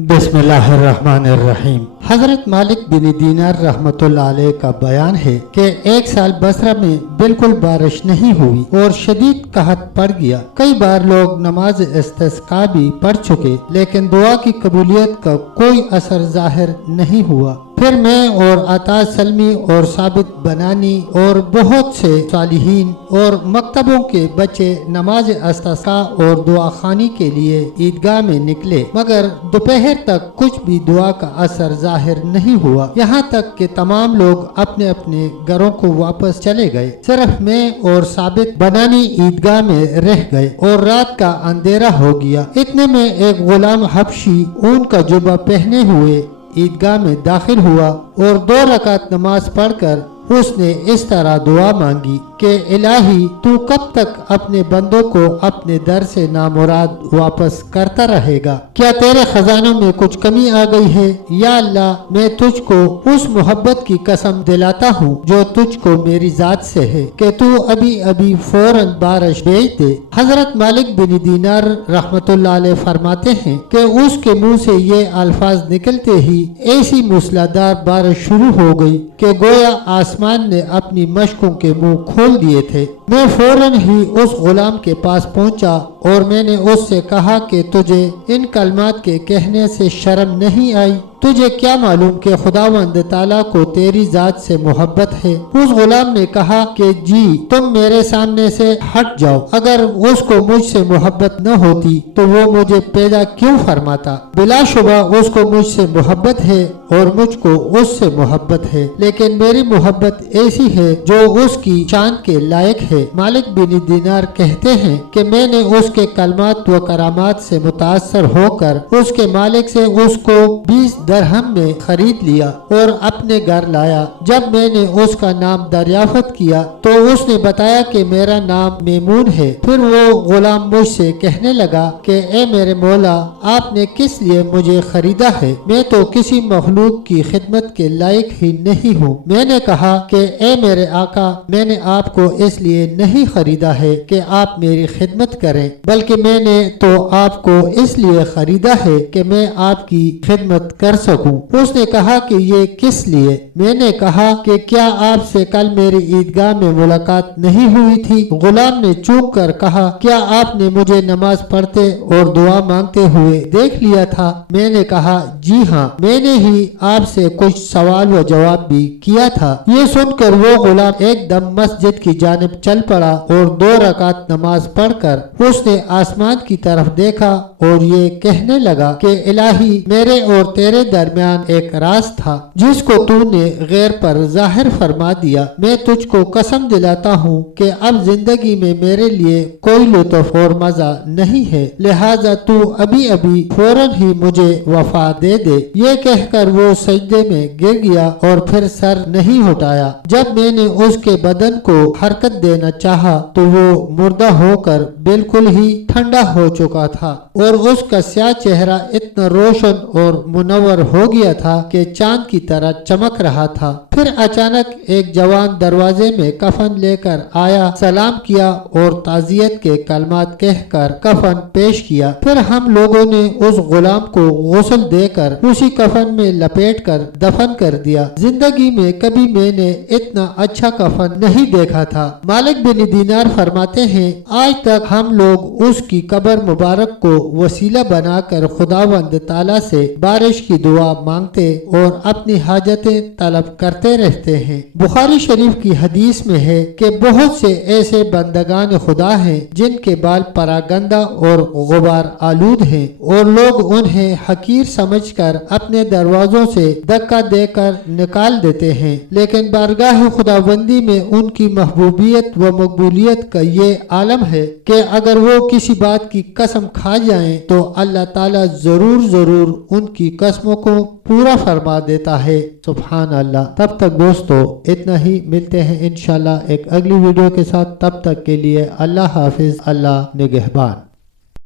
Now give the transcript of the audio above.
बिस्मिल्लाहिर्रहमानिर्रहीम। हजरत मालिक बिन दीनार रहमतुल्लाह अलैह का बयान है कि एक साल बसरा में बिल्कुल बारिश नहीं हुई और शदीद कहत पड़ गया। कई बार लोग नमाज इस्तिस्का भी पढ़ चुके, लेकिन दुआ की कबूलियत का कोई असर जाहिर नहीं हुआ। फिर मैं और अता सलमी और साबित बनानी और बहुत से सालिहीन और मकतबों के बच्चे नमाज इस्तिस्का और दुआ खानी के लिए ईदगाह में निकले, मगर दोपहर तक कुछ भी दुआ का असर जाहिर नहीं हुआ। यहाँ तक कि तमाम लोग अपने अपने घरों को वापस चले गए। सिर्फ मैं और साबित बनानी ईदगाह में रह गए और रात का अंधेरा हो गया। इतने में एक गुलाम हबशी ऊन का जुब्बा पहने हुए ईदगाह में दाखिल हुआ और 2 रकात नमाज पढ़कर उसने इस तरह दुआ मांगी कि इलाही तू कब तक अपने बंदों को अपने दर से नामुराद वापस करता रहेगा? क्या तेरे खजानों में कुछ कमी आ गई है? या अल्लाह, मैं तुझको उस मोहब्बत की कसम दिलाता हूँ जो तुझको मेरी जात से है कि तू अभी अभी फौरन बारिश भेज दे। हजरत मालिक बिन दीनार रहमतुल्लाह अलैह फरमाते हैं कि उसके मुंह से ये अल्फाज निकलते ही ऐसी मूसलाधार बारिश शुरू हो गई कि गोया आसमान ने अपनी मशकों के मुंह खोल दिए थे। मैं फौरन ही उस गुलाम के पास पहुंचा और मैंने उससे कहा कि तुझे इन कलमात के कहने से शर्म नहीं आई? तुझे क्या मालूम कि खुदावंद ताला को तेरी जात से मोहब्बत है? उस गुलाम ने कहा कि जी, तुम मेरे सामने से हट जाओ। अगर उसको मुझसे मोहब्बत न होती तो वो मुझे पैदा क्यों फरमाता? बिलाशुबा उसको मुझसे मोहब्बत है और मुझको उससे मोहब्बत है, लेकिन मेरी मोहब्बत ऐसी है जो उसकी शान के लायक है। मालिक बिन दीनार कहते हैं कि मैंने उसके कलमात व करामात से मुतासर होकर उसके मालिक से उसको 20 दरहम में खरीद लिया और अपने घर लाया। जब मैंने उसका नाम दरियाफ्त किया तो उसने बताया कि मेरा नाम मेमून है। फिर वो गुलाम मुझसे कहने लगा कि ए मेरे मौला, आपने किस लिए मुझे खरीदा है? मैं तो किसी मखलूक की खिदमत के लायक ही नहीं हूँ। मैंने कहा कि ए मेरे आका, मैंने आपको इसलिए नहीं खरीदा है कि आप मेरी खिदमत करें, बल्कि मैंने तो आपको इसलिए खरीदा है कि मैं आपकी खिदमत कर सकूं। उसने कहा कि ये किस लिए? मैंने कहा कि क्या आपसे कल मेरी ईदगाह में मुलाकात नहीं हुई थी? गुलाम ने चूक कर कहा, क्या आपने मुझे नमाज पढ़ते और दुआ मांगते हुए देख लिया था? मैंने कहा, जी हाँ, मैंने ही आपसे कुछ सवाल व जवाब भी किया था। ये सुनकर वो गुलाम एकदम मस्जिद की जानिब चल पड़ा और 2 रकात नमाज पढ़कर उसने आसमान की तरफ देखा और ये कहने लगा कि इलाही, मेरे और तेरे दरमियान एक राज था जिसको तूने गैर पर जाहिर फरमा दिया। मैं तुझको कसम दिलाता हूँ कि अब जिंदगी में मेरे लिए कोई लुत्फ और मजा नहीं है, लिहाजा तू अभी अभी फौरन ही मुझे वफा दे दे। ये कहकर वो सजदे में गिर गया और फिर सर नहीं उठाया। जब मैंने उसके बदन को हरकत देना चाहा तो वो मुर्दा होकर बिल्कुल ही ठंडा हो चुका था और उसका स्याह चेहरा इतना रोशन और मुनव्वर हो गया था कि चांद की तरह चमक रहा था। फिर अचानक एक जवान दरवाजे में कफन लेकर आया, सलाम किया और ताजियत के कलमात कहकर कफन पेश किया। फिर हम लोगों ने उस गुलाम को गुस्ल देकर उसी कफन में लपेट कर दफन कर दिया। जिंदगी में कभी मैंने इतना अच्छा कफन नहीं देखा था। मालिक बिन दीनार फरमाते हैं, आज तक हम लोग उसकी कब्र मुबारक को वसीला बनाकर खुदावंद ताला से बारिश की दुआ मांगते और अपनी हाजतें तलब करते रहते हैं। बुखारी शरीफ की हदीस में है कि बहुत से ऐसे बंदगान खुदा हैं जिनके बाल परागंदा और गुबार आलूद हैं और लोग उन्हें हकीर समझकर अपने दरवाजों से धक्का देकर निकाल देते हैं, लेकिन बारगाह खुदाबंदी में उनकी महबूबियत व मकबूलियत का ये आलम है कि अगर वो किसी बात की कसम खा जाएं तो अल्लाह ताला जरूर उनकी कसमों को पूरा फरमा देता है। सुभान अल्लाह। तब तक दोस्तों इतना ही, मिलते हैं इंशाल्लाह एक अगली वीडियो के साथ। तब तक के लिए अल्लाह हाफिज, अल्लाह निगहबान।